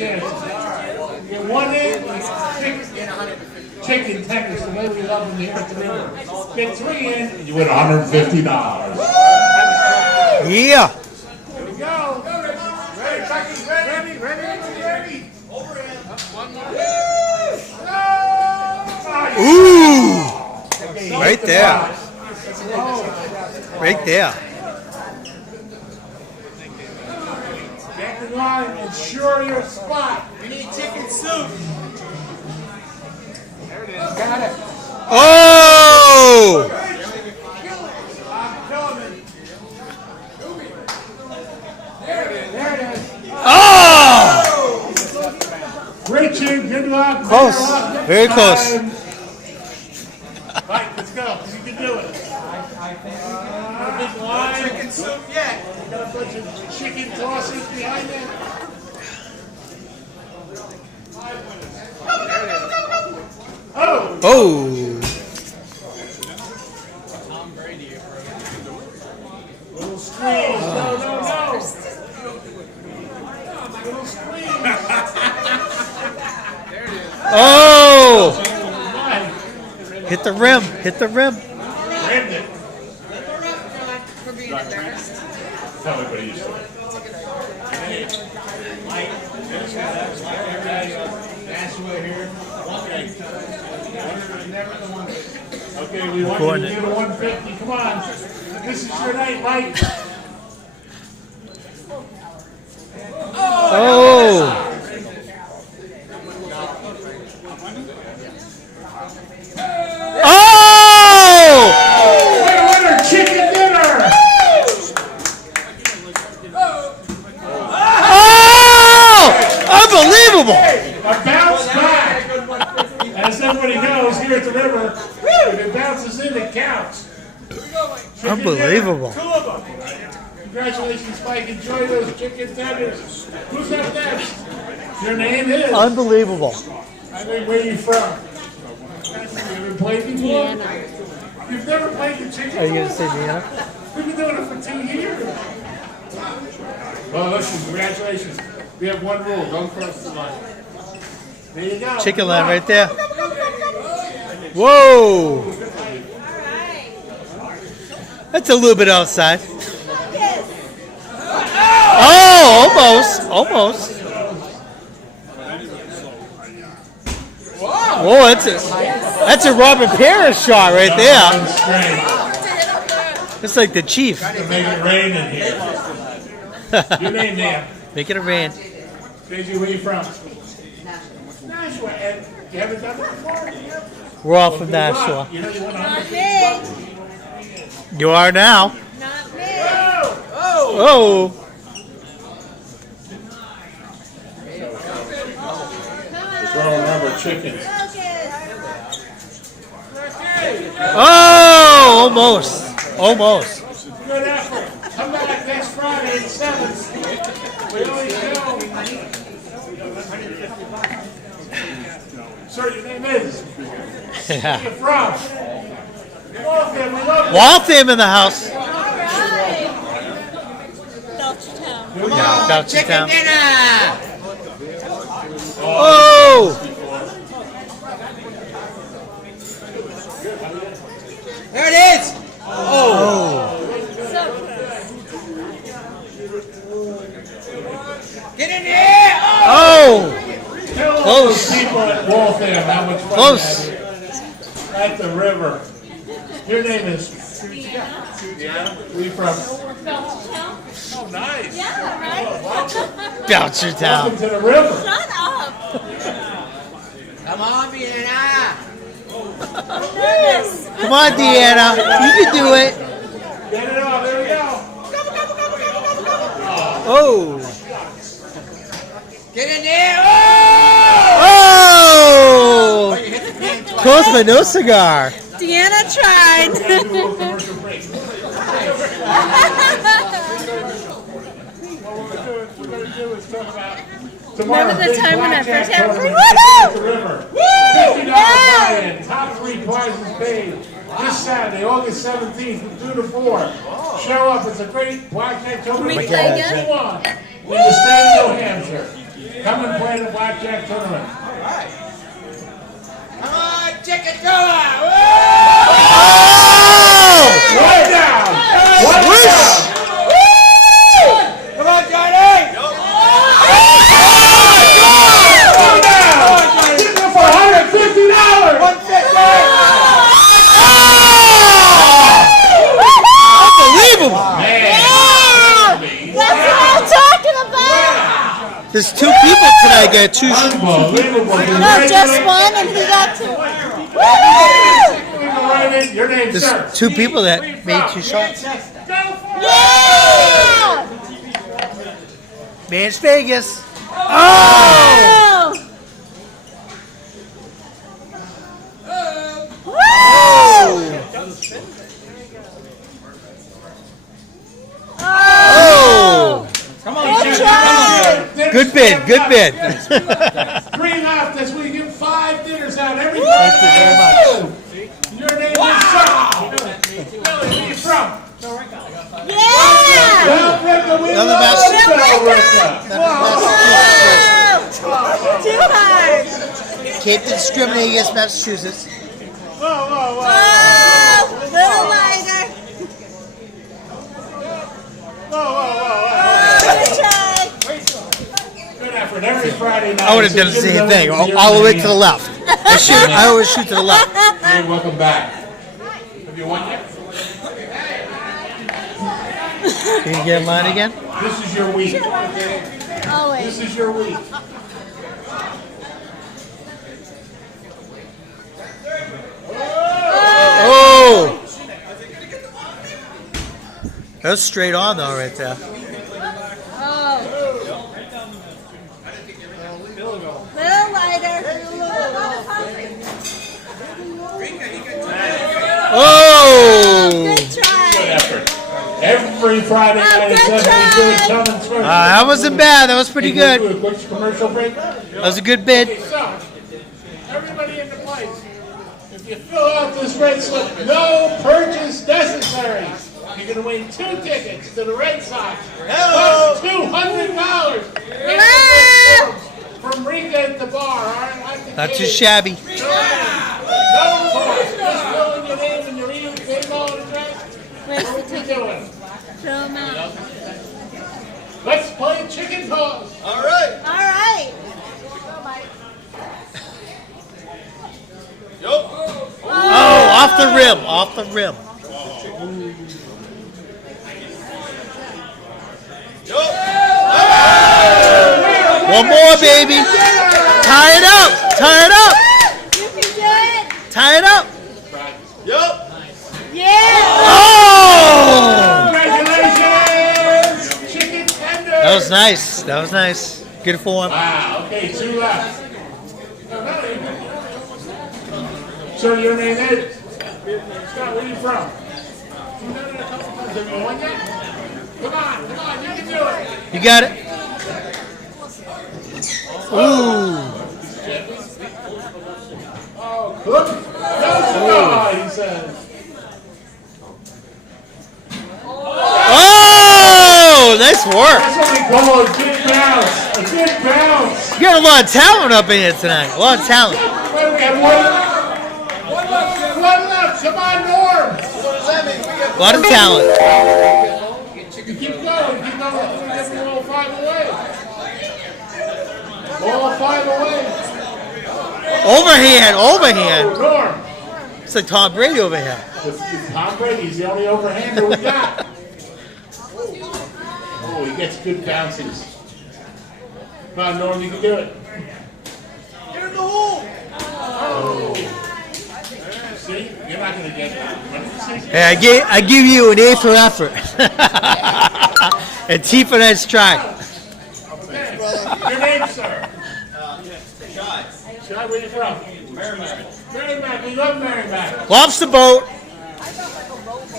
chances. Get one in, chicken tenders, the way we love them here at the river. Get three in, and you win $150. Yeah. Here we go. Ready, Chucky, ready. Overhand. One more. Ooh. Right there. Right there. Get in line, ensure your spot. We need chicken soup. There it is. Got it. Oh! I'm coming. There it is. Oh! Richard, good luck. Close. Very close. Mike, let's go. You can do it. Not a big line. Chicken soup yet. You got a bunch of chicken tossers behind it. Oh! Oh! Little squeeze. No. Little squeeze. Oh! Hit the rim. Hit the rim. Rimmed it. For being embarrassed. Tell me what he used to. Nashua here. Okay, we want you to do the 150. Come on. This is your night, Mike. Oh! Oh! Winner, chicken dinner. Oh! Unbelievable! A bounce back. As everybody knows, here at the river, if it bounces in, it counts. Chicken Unbelievable. dinner, 2 of them. Congratulations, Mike. Enjoy those chicken tenders. Who's up next? Your name is? Unbelievable. I mean, where are you from? You ever played before? You've never played the chicken? Are you going to say Vienna? We've been doing it for 2 years. Well, listen, congratulations. We have one rule. Don't cross the line. There you go. Chicken line right there. Whoa! That's a little bit outside. Oh, almost. Whoa, that's a Robin Parrish shot right there. It's like the Chief. Make it rain in here. Your name, Dan? Make it a rain. JJ, where you from? Nashua. And you haven't done it before? We're all from Nashua. You know you want Not me. You are now. Not me. Oh. Remember chickens. Oh, almost. Good effort. Come back next Friday at 7. We always go. Sir, your name is? Where Yeah. you from? Waltham, we love you. Waltham in the house. Belchertown. Yeah, Belchertown. dinner. Oh! There it is. Oh! Get in here. Oh! Tell all Close. those people at Waltham how much fun Close. you had at the river. Your name is? Deanna. Where you from? Belchertown? Oh, nice. Yeah, right? Belchertown. Welcome to the river. Shut up. Come on, Vienna. I'm nervous. Come on, Deanna. You can do it. Get it off. There we go. Oh! Get in there. Oh! Close my no cigar. Deanna tried. We're gonna do a little commercial break. What we're gonna do is talk about tomorrow. Remember the time when I first had tournament woohoo! at the river. $50 buy-in, top 3 prizes paid. This Saturday, August 17th, from 2 to 4. Show up. It's a great blackjack tournament. Can we play again? In the state of New Hampshire. Come and play the blackjack tournament. Come on, chicken cola! One down! One down! Come on, Johnny! One down! Get them for $150! Unbelievable. That's what I'm talking about. There's 2 people tonight get 2 shots. Unbelievable. No, just one, and he got 2. Woo! Your name, There's sir. 2 people that made 2 shots. Yeah! Man's Vegas. Oh! Woo! Oh! Come on, Good try. Good bid. Good bid. 3 left this week. Give 5 dinners out every Thank you very much. Your name is sir. Where are you from? Yeah! Another Too hard. Can't discriminate against Massachusetts. Whoa! Little lighter. Good try. Good effort every Friday night. I would have done the same thing, all the way to the left. I always shoot to the left. Hey, welcome back. Have you won yet? Can you get mine again? This is your week. Always. This is your week. Oh! That's straight on though, right there. Oh. Little lighter. Oh! Good try. Good effort. Every Friday night at 7 we do it. Children's first. That wasn't bad. That was pretty We'll good. do a quick commercial break. That was a good bid. So, everybody in the place, if you fill out this red slip, no purchase necessary. You're going to win 2 tickets to the Red Sox. Plus $200. Hello. From Rika at the bar. All right? Like the Not too kids. shabby. No cost. Just fill in your name and your email address. Where's the What you ticket? doing? Throw 'em out. Let's play chicken toss. All right. All right. Oh, off the rim. Off the rim. One more, baby. Tie it up. Tie it up. You can do it. Tie it up. Yeah. Oh! Congratulations! Chicken tender! That was nice. That was nice. Good form. Wow, okay, 2 left. So your name is? Scott, where are you from? You've done it a couple times. Have you won yet? Come on, you can do it. You got it? Ooh. Oh, cook? No cigar, he says. Oh, nice work. That's what we call a good bounce. A good bounce. You got a lot of talent up in here tonight. A lot of talent. Wait, we have one left. Come on, Norm. A lot of talent. Keep going. Keep going. Give them all 5 away. All 5 away. Overhand. Overhand. Norm. It's like Tom Brady over here. Tom Brady's the only overhander we got. Oh, he gets good bounces. Come on, Norm, you can do it. Get in the hole. Oh. See, you're not going to get that. Hey, I give you an A for effort. And T for nice try. Okay. Your name, sir? Shai. Shai, where you from? Merrimack. Merrimack, we love Merrimack. Lobster boat.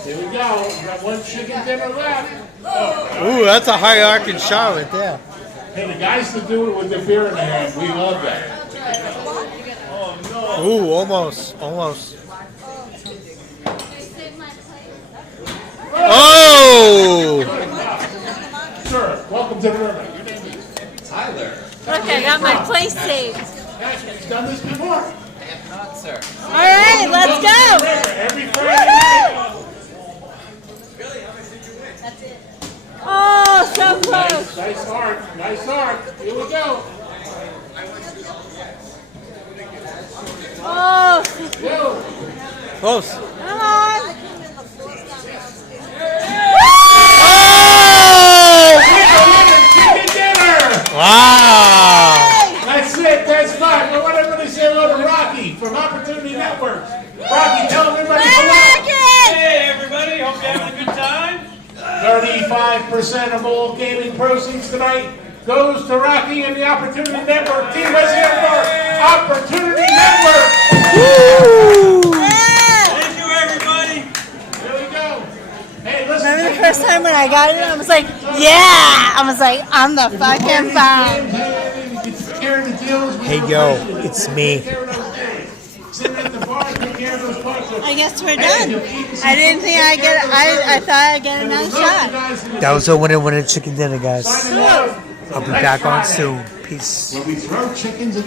Here we go. We got 1 chicken dinner left. Ooh, that's a hierarchy shot right there. Hey, the guys that do it with their beer in their hand, we love that. Ooh, almost. Almost. Oh! Sir, welcome to the river. Your name is? Tyler. Look, I got my place saved. We've done this before. Not, sir. All right, let's go. Every Friday night. Oh, so close. Nice heart. Nice heart. Here we go. Oh, Go. Close. come on. Chicken dinner. Wow. That's it. That's fine. I want everybody to say hello to Rocky from Opportunity Network. Rocky, tell everybody hello. Hey, everybody. Hope you're having a good time. 35% of all gaming proceeds tonight goes to Rocky and the Opportunity Network. Team, let's hear it for Opportunity Network. Thank you, everybody. Here we go. Hey, listen. Remember the first time when I got it? I was like, yeah. I was like, I'm the fucking bomb. Hey, yo, it's me. I guess we're done. I didn't think I'd get. I thought I'd get another shot. That was a winner chicken dinner, guys. I'll be back on soon. Peace. When we throw chickens